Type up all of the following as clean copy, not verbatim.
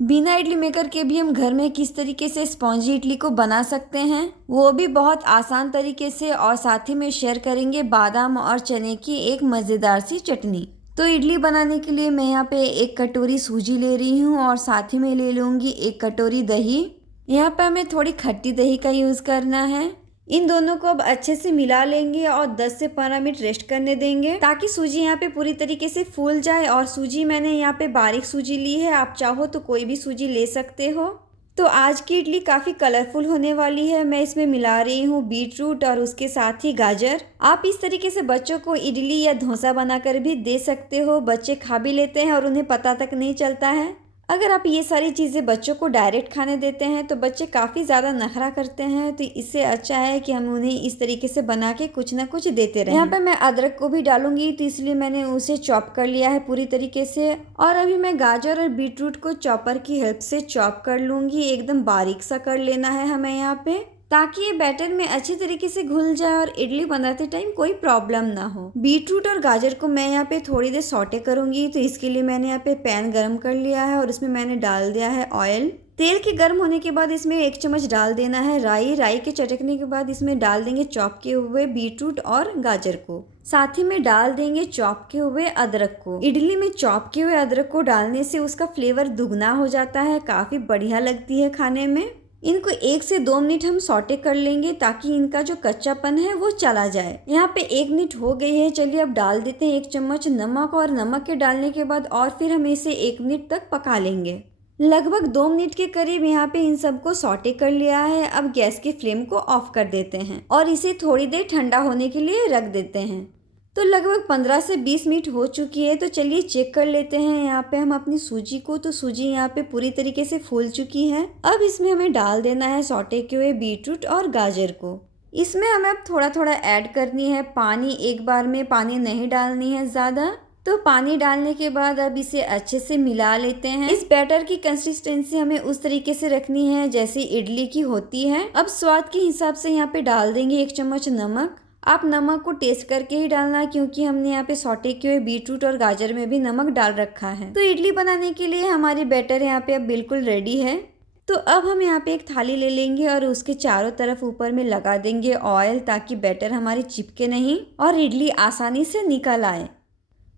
बिना इडली मेकर के भी हम घर में किस तरीके से स्पॉन्जी इडली को बना सकते हैं, वो भी बहुत आसान तरीके से, और साथ ही में शेयर करेंगे बादाम और चने की एक मज़ेदार सी चटनी। तो इडली बनाने के लिए मैं यहाँ पे 1 कटोरी सूजी ले रही हूँ और साथ ही में ले लूँगी 1 कटोरी दही। यहाँ पे हमें थोड़ी खट्टी दही का यूज़ करना है। इन दोनों को अब अच्छे से मिला लेंगे और 10 से 15 मिनट रेस्ट करने देंगे ताकि सूजी यहाँ पे पूरी तरीके से फूल जाए। और सूजी मैंने यहाँ पे बारीक सूजी ली है, आप चाहो तो कोई भी सूजी ले सकते हो। तो आज की इडली काफ़ी कलरफुल होने वाली है। मैं इसमें मिला रही हूँ बीट रूट और उसके साथ ही गाजर। आप इस तरीके से बच्चों को इडली या डोसा बनाकर भी दे सकते हो, बच्चे खा भी लेते हैं और उन्हें पता तक नहीं चलता है। अगर आप ये सारी चीज़ें बच्चों को डायरेक्ट खाने देते हैं तो बच्चे काफ़ी ज़्यादा नखरा करते हैं, तो इससे अच्छा है कि हम उन्हें इस तरीके से बना के कुछ ना कुछ देते रहें। यहाँ पे मैं अदरक को भी डालूंगी, तो इसलिए मैंने उसे चॉप कर लिया है पूरी तरीके से। और अभी मैं गाजर और बीट रूट को चॉपर की हेल्प से चॉप कर लूँगी, एकदम बारीक सा कर लेना है हमें यहाँ पे, ताकि ये बैटर में अच्छी तरीके से घुल जाए और इडली बनाते टाइम कोई प्रॉब्लम ना हो। बीट रूट और गाजर को मैं यहाँ पे थोड़ी देर सौटे करूंगी, तो इसके लिए मैंने यहाँ पे पैन गरम कर लिया है और इसमें मैंने डाल दिया है ऑयल। तेल के गर्म होने के बाद इसमें 1 चम्मच डाल देना है राई। राई के चटकने के बाद इसमें डाल देंगे चॉप किए हुए बीट रूट और गाजर को। साथ ही में डाल देंगे चॉप किए हुए अदरक को। इडली में चॉप किए हुए अदरक को डालने से उसका फ्लेवर दुगना हो जाता है, काफ़ी बढ़िया लगती है खाने में। इनको 1 से 2 मिनट हम सौटे कर लेंगे ताकि इनका जो कच्चापन है वो चला जाए। यहाँ पे 1 मिनट हो गई है। चलिए अब डाल देते हैं 1 चम्मच नमक, और नमक के डालने के बाद और फिर हम इसे 1 मिनट तक पका लेंगे। लगभग 2 मिनट के करीब यहाँ पे इन सबको सौटे कर लिया है। अब गैस की फ्लेम को ऑफ कर देते हैं और इसे थोड़ी देर ठंडा होने के लिए रख देते हैं। तो लगभग 15 से 20 मिनट हो चुकी है, तो चलिए चेक कर लेते हैं यहाँ पे हम अपनी सूजी को। तो सूजी यहाँ पे पूरी तरीके से फूल चुकी है। अब इसमें हमें डाल देना है सौटे किए हुए बीटरूट और गाजर को। इसमें हमें अब थोड़ा थोड़ा ऐड करनी है पानी, एक बार में पानी नहीं डालनी है ज़्यादा। तो पानी डालने के बाद अब इसे अच्छे से मिला लेते हैं। इस बैटर की कंसिस्टेंसी हमें उस तरीके से रखनी है जैसे इडली की होती है। अब स्वाद के हिसाब से यहाँ पे डाल देंगे 1 चम्मच नमक। आप नमक को टेस्ट करके ही डालना, क्योंकि हमने यहाँ पे सौटे किए हुए बीटरूट और गाजर में भी नमक डाल रखा है। तो इडली बनाने के लिए हमारी बैटर यहाँ पे अब बिल्कुल रेडी है। तो अब हम यहाँ पे एक थाली ले लेंगे और उसके चारों तरफ ऊपर में लगा देंगे ऑयल, ताकि बैटर हमारी चिपके नहीं और इडली आसानी से निकल आए।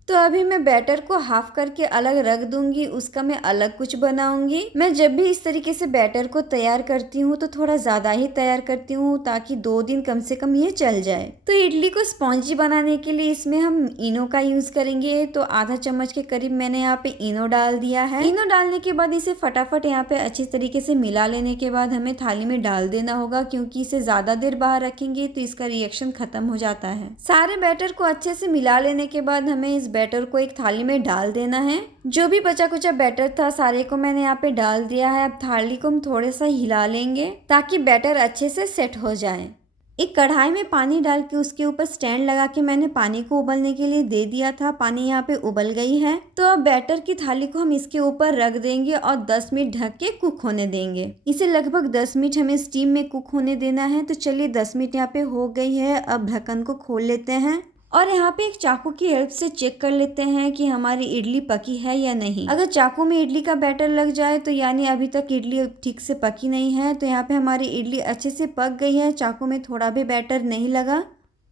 तो अभी मैं बैटर को हाफ करके अलग रख दूंगी, उसका मैं अलग कुछ बनाऊंगी। मैं जब भी इस तरीके से बैटर को तैयार करती हूँ तो थोड़ा ज़्यादा ही तैयार करती हूँ, ताकि 2 दिन कम से कम ये चल जाए। तो इडली को स्पॉन्जी बनाने के लिए इसमें हम इनो का यूज़ करेंगे। तो आधा चम्मच के करीब मैंने यहाँ पे इनो डाल दिया है। इनो डालने के बाद इसे फटाफट यहाँ पे अच्छी तरीके से मिला लेने के बाद हमें थाली में डाल देना होगा, क्योंकि इसे ज़्यादा देर बाहर रखेंगे तो इसका रिएक्शन खत्म हो जाता है। सारे बैटर को अच्छे से मिला लेने के बाद हमें इस बैटर को एक थाली में डाल देना है। जो भी बचा कुचा बैटर था सारे को मैंने यहाँ पे डाल दिया है। अब थाली को हम थोड़ा सा हिला लेंगे ताकि बैटर अच्छे से सेट हो जाए। एक कढ़ाई में पानी डाल के उसके ऊपर स्टैंड लगा के मैंने पानी को उबलने के लिए दे दिया था। पानी यहाँ पे उबल गई है। तो अब बैटर की थाली को हम इसके ऊपर रख देंगे और 10 मिनट ढक के कुक होने देंगे। इसे लगभग 10 मिनट हमें स्टीम में कुक होने देना है। तो चलिए 10 मिनट यहाँ पे हो गई है। अब ढक्कन को खोल लेते हैं और यहाँ पे एक चाकू की हेल्प से चेक कर लेते हैं कि हमारी इडली पकी है या नहीं। अगर चाकू में इडली का बैटर लग जाए तो यानी अभी तक इडली ठीक से पकी नहीं है। तो यहाँ पे हमारी इडली अच्छे से पक गई है, चाकू में थोड़ा भी बैटर नहीं लगा।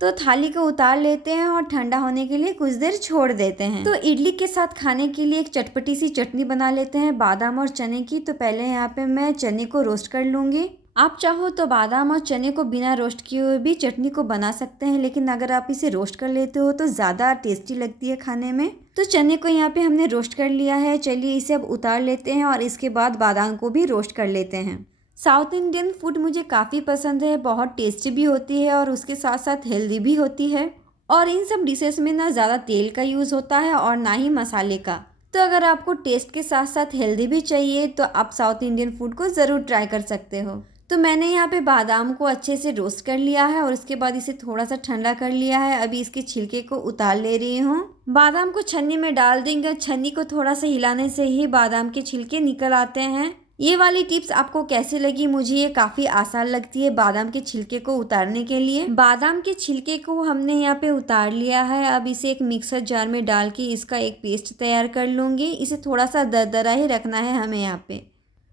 तो थाली को उतार लेते हैं और ठंडा होने के लिए कुछ देर छोड़ देते हैं। तो इडली के साथ खाने के लिए एक चटपटी सी चटनी बना लेते हैं बादाम और चने की। तो पहले यहाँ पे मैं चने को रोस्ट कर लूँगी। आप चाहो तो बादाम और चने को बिना रोस्ट किए हुए भी चटनी को बना सकते हैं, लेकिन अगर आप इसे रोस्ट कर लेते हो तो ज़्यादा टेस्टी लगती है खाने में। तो चने को यहाँ पे हमने रोस्ट कर लिया है। चलिए इसे अब उतार लेते हैं और इसके बाद बादाम को भी रोस्ट कर लेते हैं। साउथ इंडियन फूड मुझे काफ़ी पसंद है, बहुत टेस्टी भी होती है और उसके साथ साथ हेल्दी भी होती है। और इन सब डिशेस में ना ज़्यादा तेल का यूज़ होता है और ना ही मसाले का। तो अगर आपको टेस्ट के साथ साथ हेल्दी भी चाहिए तो आप साउथ इंडियन फूड को ज़रूर ट्राई कर सकते हो। तो मैंने यहाँ पे बादाम को अच्छे से रोस्ट कर लिया है और उसके बाद इसे थोड़ा सा ठंडा कर लिया है। अभी इसके छिलके को उतार ले रही हूँ। बादाम को छन्नी में डाल देंगे। छन्नी को थोड़ा सा हिलाने से ही बादाम के छिलके निकल आते हैं। ये वाली टिप्स आपको कैसे लगी? मुझे ये काफ़ी आसान लगती है बादाम के छिलके को उतारने के लिए। बादाम के छिलके को हमने यहाँ पे उतार लिया है। अब इसे एक मिक्सर जार में डाल के इसका एक पेस्ट तैयार कर लूँगी। इसे थोड़ा सा दरदरा ही रखना है हमें यहाँ पे।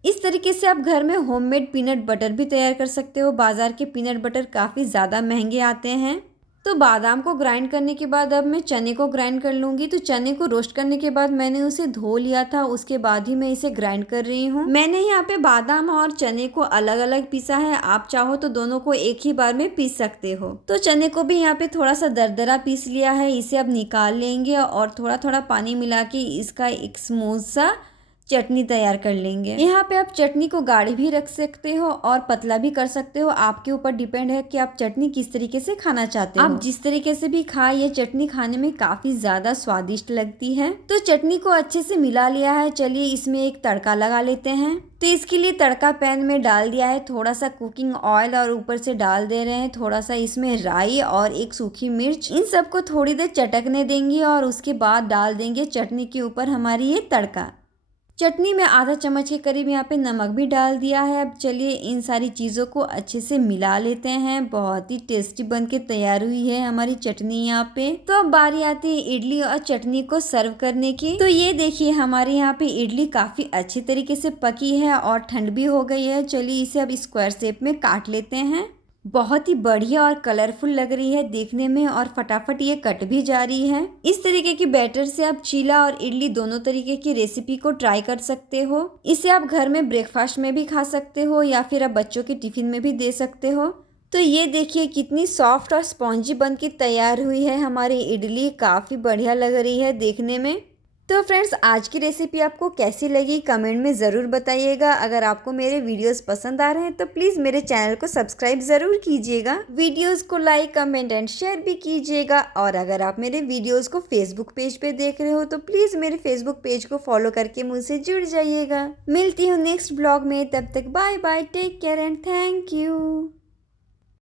इस तरीके से आप घर में होममेड पीनट बटर भी तैयार कर सकते हो। बाज़ार के पीनट बटर काफ़ी ज़्यादा महंगे आते हैं। तो बादाम को ग्राइंड करने के बाद अब मैं चने को ग्राइंड कर लूँगी। तो चने को रोस्ट करने के बाद मैंने उसे धो लिया था, उसके बाद ही मैं इसे ग्राइंड कर रही हूँ। मैंने यहाँ पे बादाम और चने को अलग अलग पीसा है। आप चाहो तो दोनों को एक ही बार में पीस सकते हो। तो चने को भी यहाँ पे थोड़ा सा दरदरा पीस लिया है। इसे अब निकाल लेंगे और थोड़ा थोड़ा पानी मिला के इसका एक स्मूथ सा चटनी तैयार कर लेंगे। यहाँ पे आप चटनी को गाढ़ी भी रख सकते हो और पतला भी कर सकते हो। आपके ऊपर डिपेंड है कि आप चटनी किस तरीके से खाना चाहते हो। आप जिस तरीके से भी खाए, ये चटनी खाने में काफी ज्यादा स्वादिष्ट लगती है। तो चटनी को अच्छे से मिला लिया है। चलिए इसमें एक तड़का लगा लेते हैं। तो इसके लिए तड़का पैन में डाल दिया है थोड़ा सा कुकिंग ऑयल और ऊपर से डाल दे रहे हैं थोड़ा सा इसमें राई और एक सूखी मिर्च। इन सबको थोड़ी देर चटकने देंगे और उसके बाद डाल देंगे चटनी के ऊपर हमारी ये तड़का। चटनी में आधा चम्मच के करीब यहाँ पे नमक भी डाल दिया है। अब चलिए इन सारी चीज़ों को अच्छे से मिला लेते हैं। बहुत ही टेस्टी बन के तैयार हुई है हमारी चटनी यहाँ पे। तो अब बारी आती है इडली और चटनी को सर्व करने की। तो ये देखिए हमारे यहाँ पे इडली काफ़ी अच्छी तरीके से पकी है और ठंड भी हो गई है। चलिए इसे अब स्क्वायर शेप में काट लेते हैं। बहुत ही बढ़िया और कलरफुल लग रही है देखने में और फटाफट ये कट भी जा रही है। इस तरीके की बैटर से आप चीला और इडली दोनों तरीके की रेसिपी को ट्राई कर सकते हो। इसे आप घर में ब्रेकफास्ट में भी खा सकते हो या फिर आप बच्चों के टिफिन में भी दे सकते हो। तो ये देखिए कितनी सॉफ्ट और स्पॉन्जी बन के तैयार हुई है हमारी इडली। काफ़ी बढ़िया लग रही है देखने में। तो फ्रेंड्स आज की रेसिपी आपको कैसी लगी कमेंट में ज़रूर बताइएगा। अगर आपको मेरे वीडियोस पसंद आ रहे हैं तो प्लीज़ मेरे चैनल को सब्सक्राइब ज़रूर कीजिएगा। वीडियोस को लाइक कमेंट एंड शेयर भी कीजिएगा। और अगर आप मेरे वीडियोस को फेसबुक पेज पे देख रहे हो तो प्लीज़ मेरे फेसबुक पेज को फॉलो करके मुझसे जुड़ जाइएगा। मिलती हूँ नेक्स्ट ब्लॉग में, तब तक bye bye, take care and thank you.